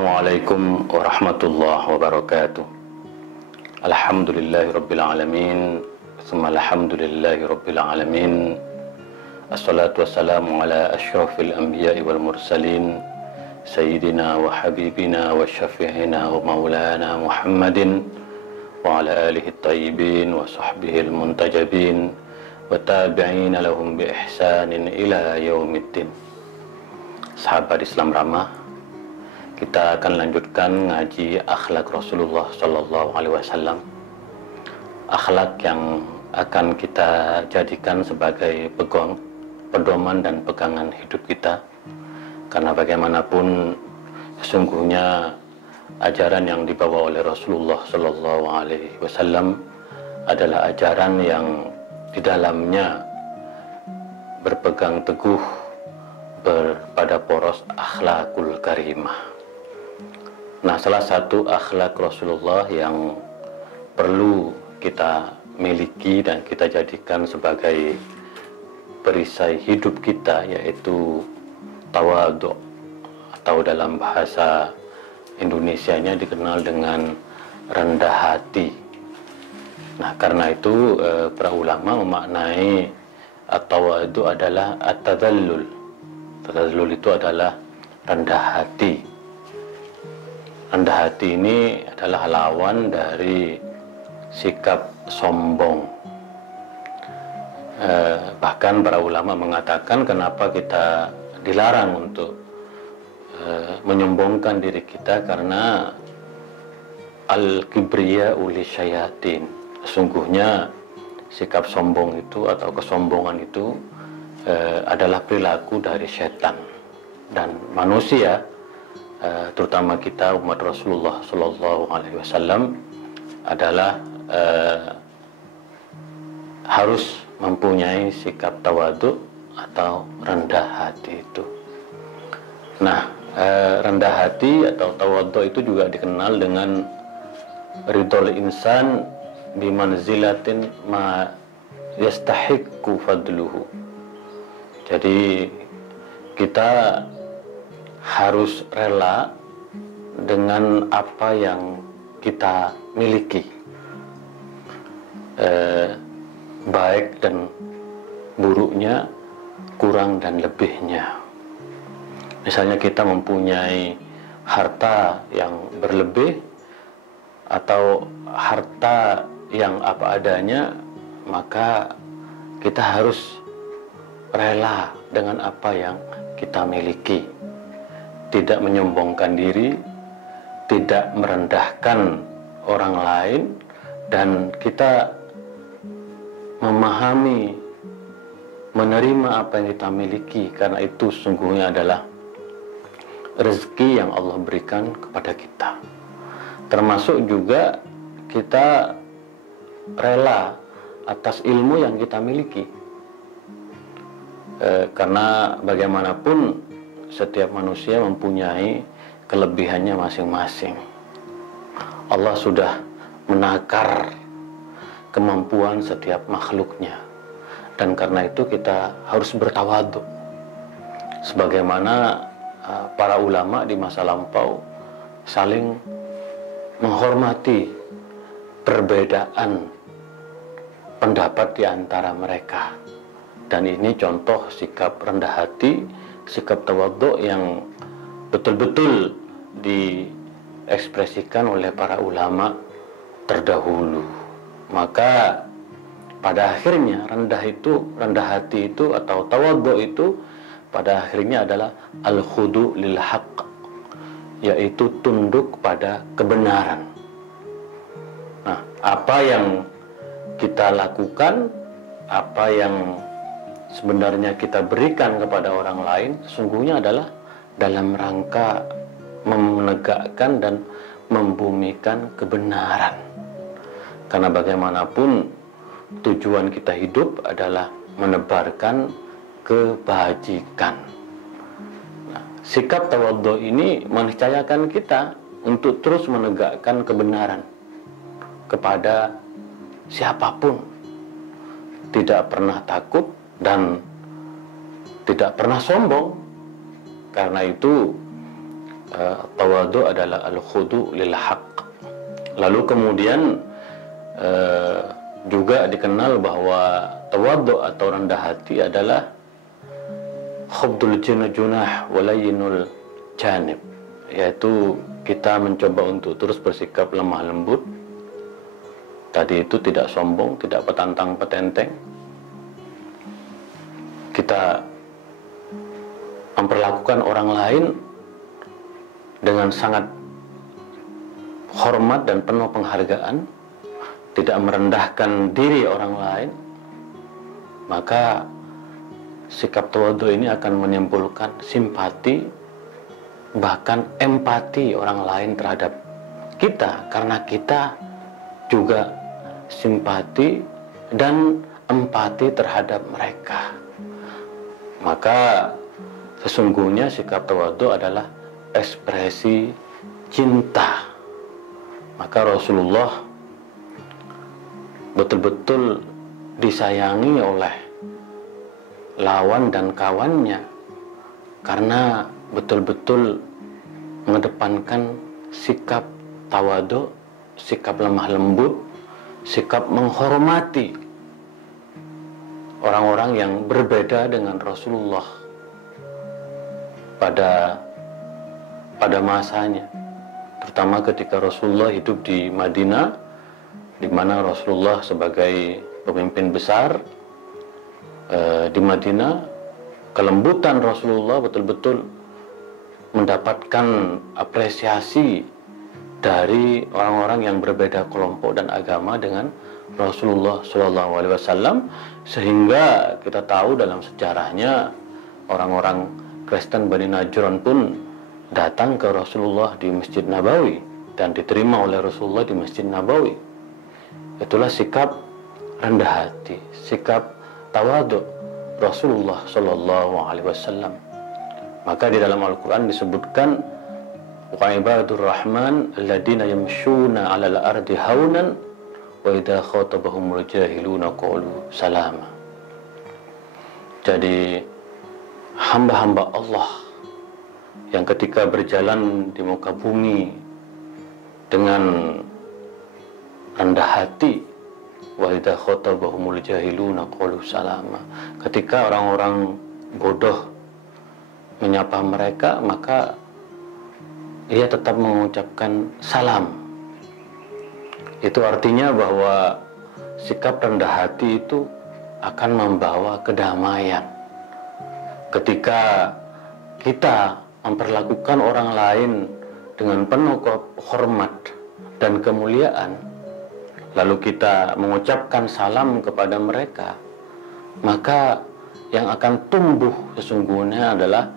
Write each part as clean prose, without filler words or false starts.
Assalamualaikum warahmatullahi wabarakatuh. Alhamdulillahi rabbil alamin. Tsumma alhamdulillahi rabbil alamin. Assalatu wassalamu ala asyrafil anbiya'i wal mursalin sayyidina wa habibina wa syafi'ina wa maulana Muhammadin wa ala alihi at-tayyibin wa sahbihi al-muntajabin wa tabi'ina lahum bi ihsanin ila yaumiddin. Sahabat Islam ramah, kita akan lanjutkan ngaji akhlak Rasulullah Sallallahu Alaihi Wasallam. Akhlak yang akan kita jadikan sebagai pedoman dan pegangan hidup kita. Karena bagaimanapun sesungguhnya ajaran yang dibawa oleh Rasulullah Sallallahu Alaihi Wasallam adalah ajaran yang di dalamnya berpegang teguh pada poros akhlakul karimah. Nah, salah satu akhlak Rasulullah yang perlu kita miliki dan kita jadikan sebagai perisai hidup kita yaitu tawadhu, atau dalam bahasa Indonesianya dikenal dengan rendah hati. Nah, karena itu para ulama memaknai at-tawadhu adalah at-tadallul. Tadallul itu adalah rendah hati. Rendah hati ini adalah lawan dari sikap sombong. Bahkan para ulama mengatakan kenapa kita dilarang untuk menyombongkan diri kita, karena al-kibriya uli syayatin. Sesungguhnya sikap sombong itu atau kesombongan itu adalah perilaku dari setan, dan manusia, terutama kita umat Rasulullah Sallallahu Alaihi Wasallam adalah harus mempunyai sikap tawadhu atau rendah hati itu. Nah, rendah hati atau tawadhu itu juga dikenal dengan ridhol insan bimanzilatin ma yastahiqqu fadluhu. Jadi kita harus rela dengan apa yang kita miliki, baik dan buruknya, kurang dan lebihnya. Misalnya kita mempunyai harta yang berlebih atau harta yang apa adanya, maka kita harus rela dengan apa yang kita miliki. Tidak menyombongkan diri, tidak merendahkan orang lain, dan kita memahami, menerima apa yang kita miliki, karena itu sesungguhnya adalah rezeki yang Allah berikan kepada kita. Termasuk juga kita rela atas ilmu yang kita miliki, karena bagaimanapun setiap manusia mempunyai kelebihannya masing-masing. Allah sudah menakar kemampuan setiap makhluknya, dan karena itu kita harus bertawadhu. Sebagaimana para ulama di masa lampau saling menghormati perbedaan pendapat di antara mereka. Dan ini contoh sikap rendah hati, sikap tawadhu yang betul-betul diekspresikan oleh para ulama terdahulu. Maka pada akhirnya rendah hati itu atau tawadhu itu pada akhirnya adalah al-khudu lil haqq, yaitu tunduk pada kebenaran. Nah, apa yang kita lakukan, apa yang sebenarnya kita berikan kepada orang lain, sesungguhnya adalah dalam rangka menegakkan dan membumikan kebenaran. Karena bagaimanapun tujuan kita hidup adalah menebarkan kebajikan. Nah, sikap tawadhu ini meniscayakan kita untuk terus menegakkan kebenaran kepada siapapun, tidak pernah takut dan tidak pernah sombong. Karena itu Tawadu adalah al-khudu lil haqq. Lalu kemudian juga dikenal bahwa tawadu atau rendah hati adalah khafdul junah walayinul janib, yaitu kita mencoba untuk terus bersikap lemah lembut. Tadi itu tidak sombong, tidak petantang petenteng. Kita memperlakukan orang lain dengan sangat hormat dan penuh penghargaan, tidak merendahkan diri orang lain. Maka sikap tawadhu ini akan menimbulkan simpati, bahkan empati orang lain terhadap kita, karena kita juga simpati dan empati terhadap mereka. Maka sesungguhnya sikap tawadhu adalah ekspresi cinta. Maka Rasulullah betul-betul disayangi oleh lawan dan kawannya karena betul-betul mengedepankan sikap tawadhu, sikap lemah lembut, sikap menghormati orang-orang yang berbeda dengan Rasulullah pada masanya, terutama ketika Rasulullah hidup di Madinah, di mana Rasulullah sebagai pemimpin besar di Madinah. Kelembutan Rasulullah betul-betul mendapatkan apresiasi dari orang-orang yang berbeda kelompok dan agama dengan Rasulullah SAW, sehingga kita tahu dalam sejarahnya orang-orang Kristen Bani Najran pun datang ke Rasulullah di Masjid Nabawi dan diterima oleh Rasulullah di Masjid Nabawi. Itulah sikap rendah hati, sikap tawadhu Rasulullah SAW. Maka di dalam Al-Quran disebutkan, wa ibadur rahman alladina yamshuna 'alal ardi haunan wa idza khatabahumul jahiluna qalu salama. Jadi hamba-hamba Allah yang ketika berjalan di muka bumi dengan rendah hati, wa idza khatabahumul jahiluna qalu salama, ketika orang-orang bodoh menyapa mereka, maka ia tetap mengucapkan salam. Itu artinya bahwa sikap rendah hati itu akan membawa kedamaian. Ketika kita memperlakukan orang lain dengan penuh hormat dan kemuliaan, lalu kita mengucapkan salam kepada mereka, maka yang akan tumbuh sesungguhnya adalah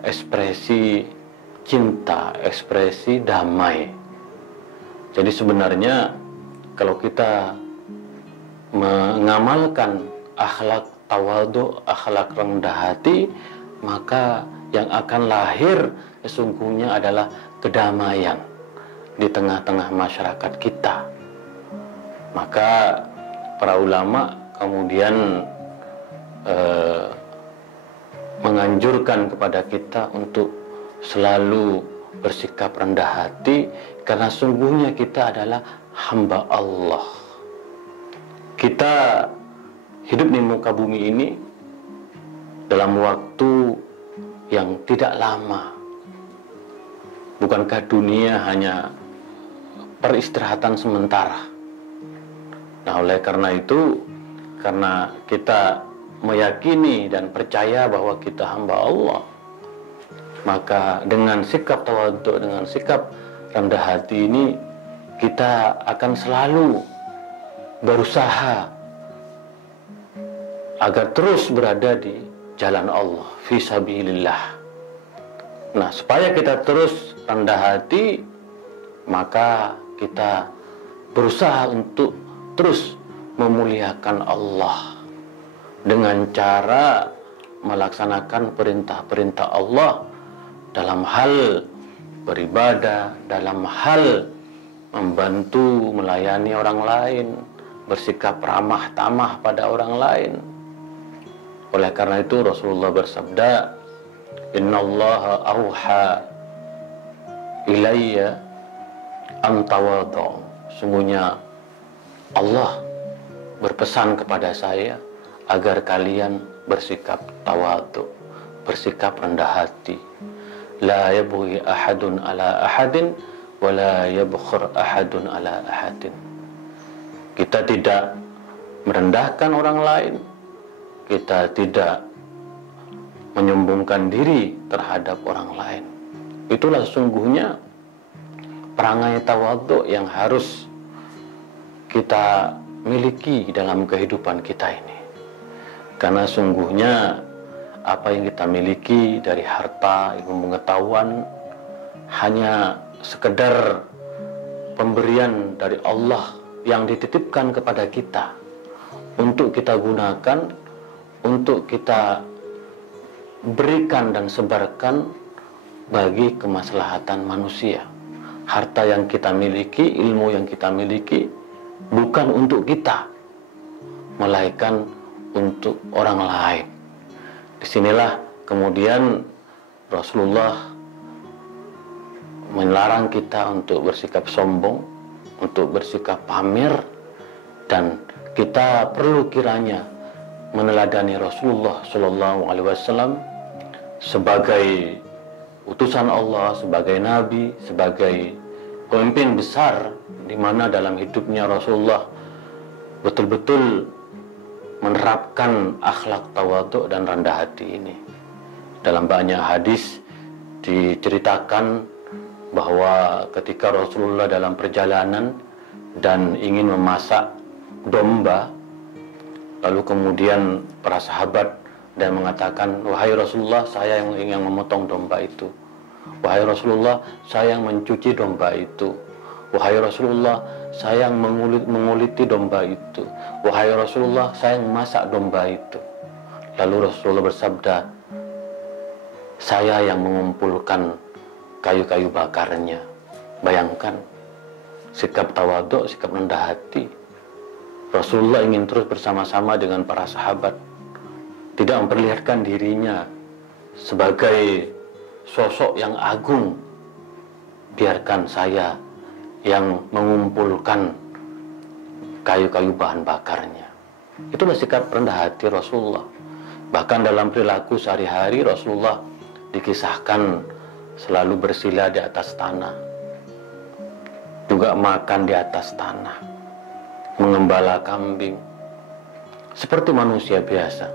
ekspresi cinta, ekspresi damai. Jadi sebenarnya kalau kita mengamalkan akhlak tawadhu, akhlak rendah hati, maka yang akan lahir sesungguhnya adalah kedamaian di tengah-tengah masyarakat kita. Maka para ulama kemudian menganjurkan kepada kita untuk selalu bersikap rendah hati, karena sungguhnya kita adalah hamba Allah. Kita hidup di muka bumi ini dalam waktu yang tidak lama. Bukankah dunia hanya peristirahatan sementara? Nah, oleh karena itu, karena kita meyakini dan percaya bahwa kita hamba Allah, maka dengan sikap tawadhu, dengan sikap rendah hati ini, kita akan selalu berusaha agar terus berada di jalan Allah, fi sabilillah. Nah, supaya kita terus rendah hati, maka kita berusaha untuk terus memuliakan Allah dengan cara melaksanakan perintah-perintah Allah dalam hal beribadah, dalam hal membantu melayani orang lain, bersikap ramah tamah pada orang lain. Oleh karena itu Rasulullah bersabda, innallaha auha ilayya an tawadhu. Sungguhnya Allah berpesan kepada saya agar kalian bersikap tawadhu, bersikap rendah hati. La yabghi ahadun ala ahadin wa la yabkhur ahadun ala ahadin. Kita tidak merendahkan orang lain, kita tidak menyombongkan diri terhadap orang lain. Itulah sungguhnya perangai tawadhu yang harus kita miliki dalam kehidupan kita ini. Karena sungguhnya apa yang kita miliki dari harta, ilmu pengetahuan hanya sekedar pemberian dari Allah yang dititipkan kepada kita untuk kita gunakan, untuk kita berikan dan sebarkan bagi kemaslahatan manusia. Harta yang kita miliki, ilmu yang kita miliki bukan untuk kita, melainkan untuk orang lain. Disinilah kemudian Rasulullah melarang kita untuk bersikap sombong, untuk bersikap pamer, dan kita perlu kiranya meneladani Rasulullah Shallallahu Alaihi Wasallam sebagai utusan Allah, sebagai nabi, sebagai pemimpin besar, di mana dalam hidupnya Rasulullah betul-betul menerapkan akhlak tawadhu dan rendah hati ini. Dalam banyak hadis diceritakan bahwa ketika Rasulullah dalam perjalanan dan ingin memasak domba, lalu kemudian para sahabat dan mengatakan, wahai Rasulullah, saya yang ingin memotong domba itu. Wahai Rasulullah, saya yang mencuci domba itu. Wahai Rasulullah, saya yang menguliti domba itu. Wahai Rasulullah, saya yang memasak domba itu. Lalu Rasulullah bersabda, saya yang mengumpulkan kayu-kayu bakarnya. Bayangkan sikap tawadhu, sikap rendah hati. Rasulullah ingin terus bersama-sama dengan para sahabat, tidak memperlihatkan dirinya sebagai sosok yang agung. Biarkan saya yang mengumpulkan kayu-kayu bahan bakarnya. Itulah sikap rendah hati Rasulullah. Bahkan dalam perilaku sehari-hari Rasulullah dikisahkan selalu bersila di atas tanah, juga makan di atas tanah, mengembala kambing, seperti manusia biasa.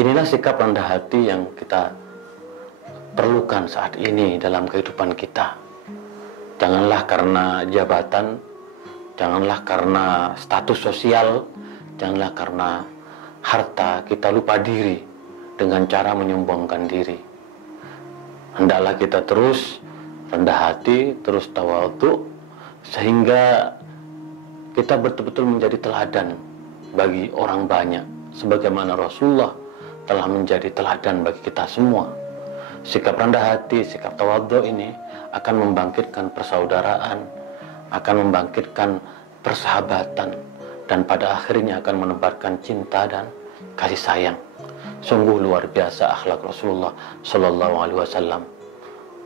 Inilah sikap rendah hati yang kita perlukan saat ini dalam kehidupan kita. Janganlah karena jabatan, janganlah karena status sosial, janganlah karena harta kita lupa diri dengan cara menyombongkan diri. Hendaklah kita terus rendah hati, terus tawadhu, sehingga kita betul-betul menjadi teladan bagi orang banyak, sebagaimana Rasulullah telah menjadi teladan bagi kita semua. Sikap rendah hati, sikap tawadhu ini akan membangkitkan persaudaraan, akan membangkitkan persahabatan, dan pada akhirnya akan menebarkan cinta dan kasih sayang. Sungguh luar biasa akhlak Rasulullah Shallallahu Alaihi Wasallam.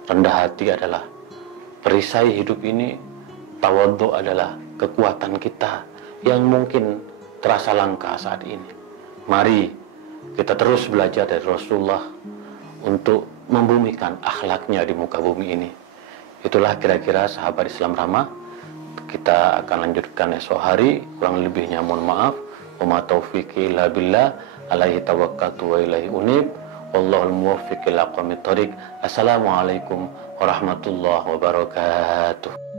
Rendah hati adalah perisai hidup ini, tawadhu adalah kekuatan kita yang mungkin terasa langka saat ini. Mari kita terus belajar dari Rasulullah untuk membumikan akhlaknya di muka bumi ini. Itulah kira-kira sahabat Islam Ramah. Kita akan lanjutkan esok hari. Kurang lebihnya mohon maaf. Wa ma taufiqi illa billah, alaihi tawakkaltu wa ilaihi unib. Wallahul muwaffiq ila aqwamit thoriq. Assalamualaikum warahmatullahi wabarakatuh.